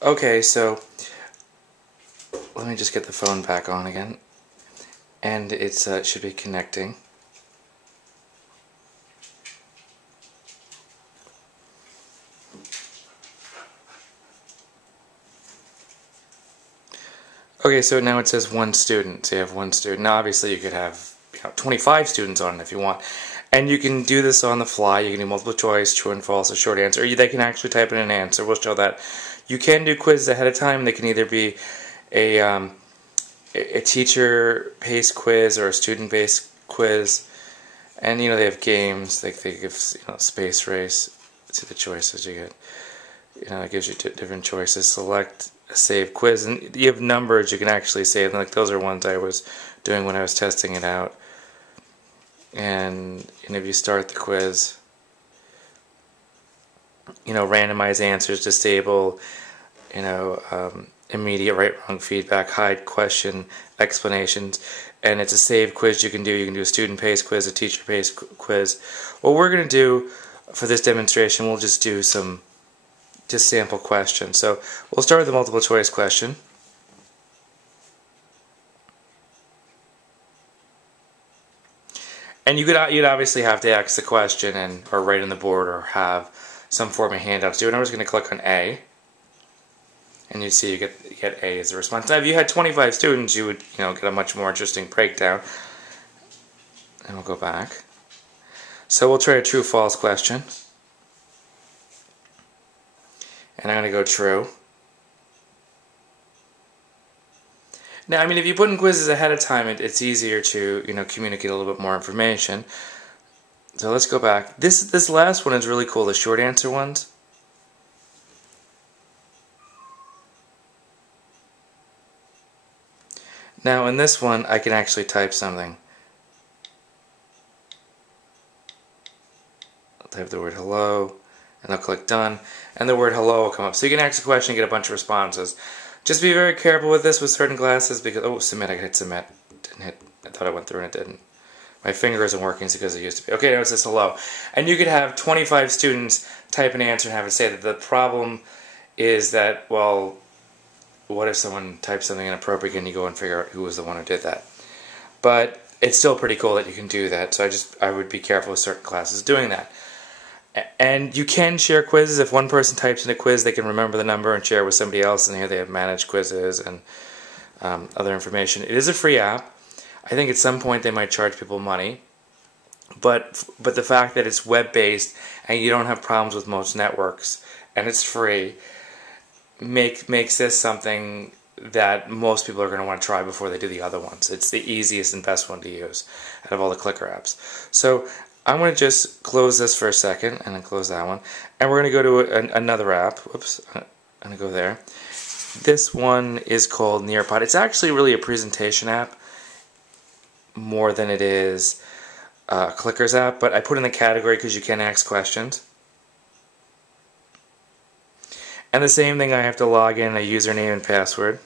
Okay, so let me just get the phone back on again, and it should be connecting. Okay, so now it says one student. So you have one student. Now, obviously, you could have 25 students on it if you want. And you can do this on the fly. You can do multiple choice, true and false, a short answer. Or they can actually type in an answer. We'll show that. You can do quizzes ahead of time. They can either be a teacher-based quiz or a student-based quiz. And, they have games. They give, space race to the choices you get. It gives you different choices. Select a save quiz, and you have numbers you can actually save. Like those are ones I was doing when I was testing it out. And if you start the quiz, randomize answers, disable, immediate right/wrong feedback, hide question explanations, and it's a save quiz you can do. You can do a student-based quiz, a teacher-based quiz. What we're going to do for this demonstration, we'll just do some sample questions. So we'll start with the multiple choice question. And you'd obviously have to ask the question or write on the board or have some form of handouts. I'm just going to click on A, and you see you get A as the response. Now, if you had 25 students, you would get a much more interesting breakdown. And we'll go back. So we'll try a true/false question. And I'm going to go true. Now, if you put in quizzes ahead of time, it's easier to, communicate a little bit more information. So let's go back. This last one is really cool, the short answer ones. Now, in this one, I can actually type something. I'll type the word hello, and I'll click done, and the word hello will come up. So you can ask a question and get a bunch of responses. Just be very careful with this with certain classes because, submit, I hit submit. Didn't hit, I thought I went through and it didn't. My finger isn't working because it used to be. Okay, now it says hello. And you could have 25 students type an answer and have it say that the problem is that, well, what if someone types something inappropriate and you go and figure out who was the one who did that? But it's still pretty cool that you can do that, so I would be careful with certain classes doing that. And you can share quizzes. If one person types in a quiz, they can remember the number and share it with somebody else. And here they have managed quizzes and other information. It is a free app. I think at some point they might charge people money. But the fact that it's web-based and you don't have problems with most networks and it's free makes this something that most people are going to want to try before they do the other ones. It's the easiest and best one to use out of all the clicker apps. So I'm going to just close this for a second and then close that one. And we're going to go to another app. Whoops, I'm going to go there. This one is called Nearpod. It's actually really a presentation app more than it is a clickers app, but I put in the category because you can ask questions. And the same thing, I have to log in a username and password.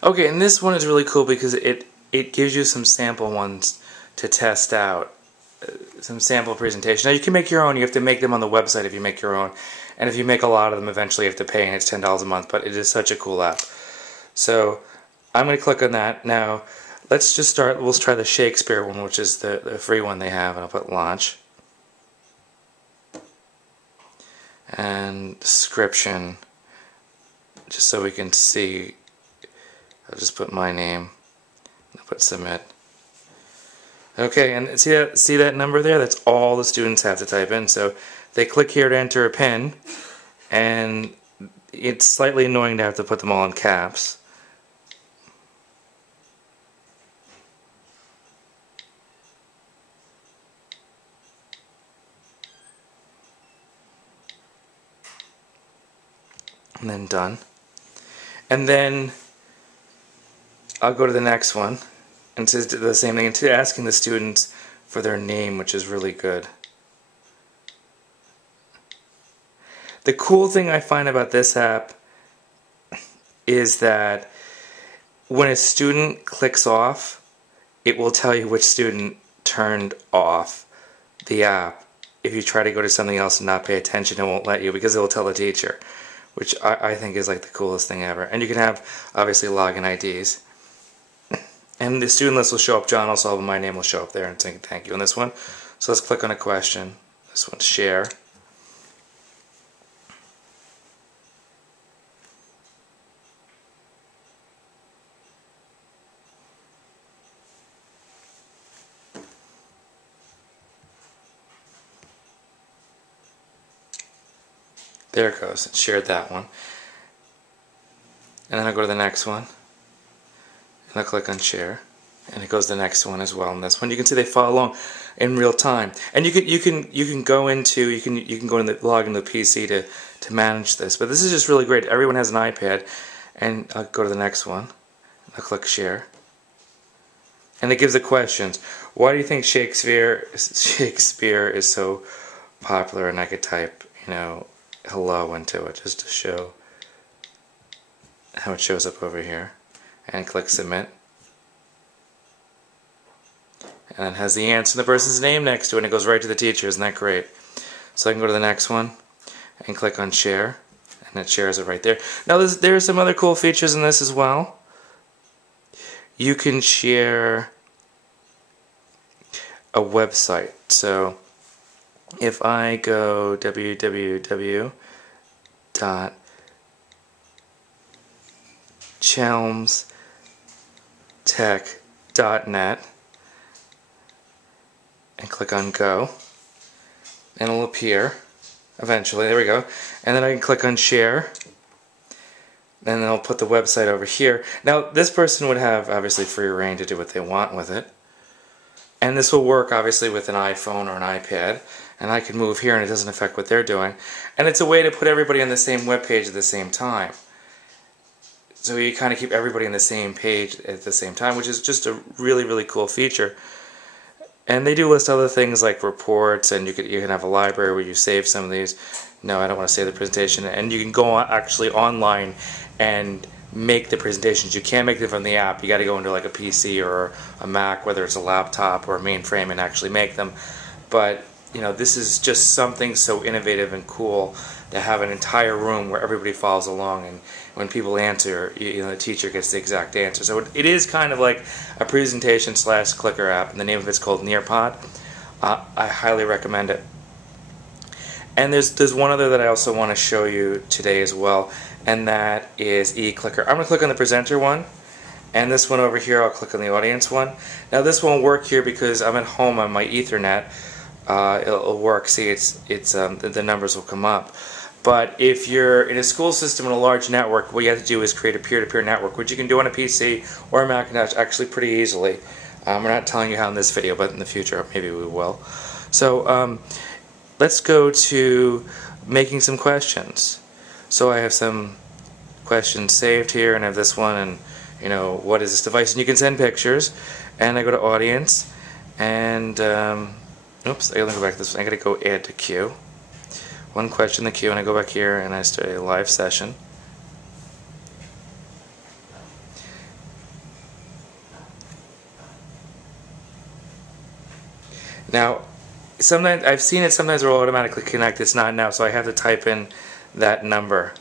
Okay, and this one is really cool because it gives you some sample ones to test out, some sample presentation. Now you can make your own. You have to make them on the website if you make your own, and if you make a lot of them, eventually you have to pay, and it's $10 a month. But it is such a cool app. So I'm going to click on that now. Let's just start. We'll try the Shakespeare one, which is the free one they have, and I'll put launch and description. just so we can see. I'll just put my name. I'll put submit. Okay, and see that number there? That's all the students have to type in. So they click here to enter a PIN, and it's slightly annoying to have to put them all in caps. And then done. And then I'll go to the next one, and it says the same thing, and asking the students for their name, which is really good. The cool thing I find about this app is that when a student clicks off, it will tell you which student turned off the app. If you try to go to something else and not pay attention, it won't let you, because it will tell the teacher, which I think is like the coolest thing ever. And you can have, obviously, login IDs. And the student list will show up. John will solve, and my name will show up there and saying thank you on this one. So let's click on a question. This one, share. There it goes. It shared that one. And then I'll go to the next one. And I'll click on share. And it goes to the next one as well. And this one, you can see they follow along in real time. And you can go into log into the PC to manage this. But this is just really great. Everyone has an iPad. And I'll go to the next one. I'll click share. And it gives the questions. Why do you think Shakespeare is so popular? And I could type, hello into it just to show how it shows up over here, and click submit, and it has the answer and the person's name next to it, and it goes right to the teacher. Isn't that great? So I can go to the next one and click on share, and it shares it right there. Now there's some other cool features in this as well. You can share a website. So if I go www.chelmstech.net and click on go, and it'll appear eventually. There we go. And then I can click on share, and then I'll put the website over here. Now this person would have obviously free reign to do what they want with it. And this will work obviously with an iPhone or an iPad, and I can move here and it doesn't affect what they're doing. And it's a way to put everybody on the same web page at the same time. So you kind of keep everybody on the same page at the same time, which is just a really, really cool feature. And they do list other things like reports, and you can have a library where you save some of these. No, I don't want to save the presentation. And you can go on, actually online and make the presentations. You can't make them from the app. You got to go into like a PC or a Mac, whether it's a laptop or a mainframe, and actually make them. But this is just something so innovative and cool to have an entire room where everybody follows along, and when people answer, the teacher gets the exact answer. So it is kind of like a presentation / clicker app, and the name of it's called Nearpod. I highly recommend it. And there's one other that I also want to show you today as well, and that is eClicker. I'm going to click on the presenter one, and this one over here I'll click on the audience one. Now this won't work here because I'm at home on my Ethernet. It'll work. See, the numbers will come up. But if you're in a school system in a large network, what you have to do is create a peer-to-peer network, which you can do on a PC or a Macintosh actually pretty easily. We're not telling you how in this video, but in the future maybe we will. So let's go to making some questions. So I have some questions saved here, and I have this one, and what is this device? And you can send pictures. And I go to audience, and oops, I gotta go back to this one. I gotta go add to queue. One question in the queue, and I go back here and I start a live session. Now, sometimes I've seen it. Sometimes it will automatically connect. It's not now, so I have to type in that number.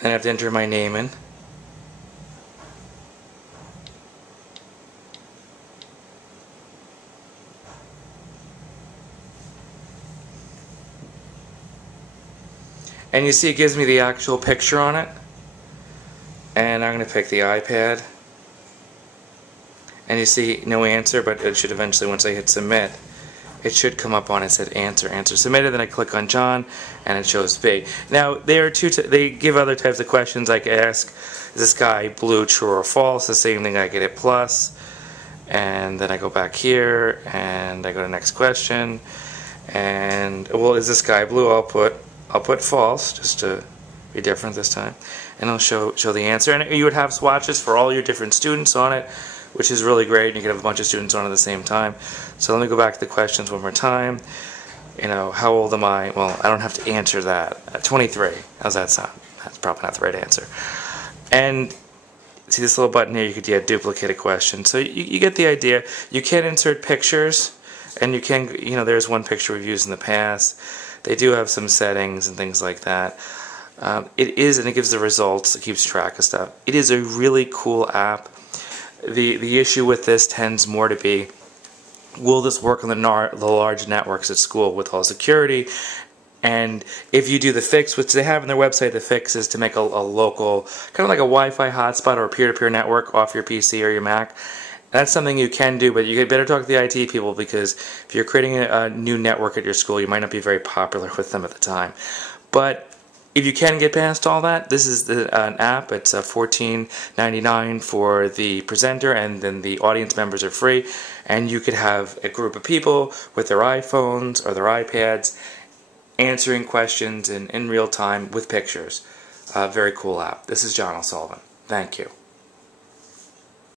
Then I have to enter my name in. And you see it gives me the actual picture on it. And I'm going to pick the iPad. And you see no answer, but it should eventually, once I hit submit, it should come up on it said answer submitted. Then I click on John and it shows B. Now there are they give other types of questions. I can ask, is this guy blue, true or false? The same thing, I get it plus. And then I go back here and I go to next question. And well, is this guy blue? I'll put false just to be different this time. And it'll show the answer. And you would have swatches for all your different students on it, which is really great. You can have a bunch of students on at the same time. So let me go back to the questions one more time. You know, how old am I? Well, I don't have to answer that. 23. How's that sound? That's probably not the right answer. And see this little button here, you could duplicate a question. So you get the idea. You can insert pictures, and you can, you know, there's one picture we've used in the past. They do have some settings and things like that. It is, and it gives the results. It keeps track of stuff. It is a really cool app. The issue with this tends more to be, will this work on the large networks at school with all security? And if you do the fix, which they have on their website, the fix is to make a local, kind of like a Wi-Fi hotspot or a peer-to-peer network off your PC or your Mac. That's something you can do, but you better talk to the IT people, because if you're creating a new network at your school, you might not be very popular with them at the time. But if you can get past all that, this is an app. It's $14.99 for the presenter, and then the audience members are free. And you could have a group of people with their iPhones or their iPads answering questions in real time with pictures. Very cool app. This is John O'Sullivan. Thank you.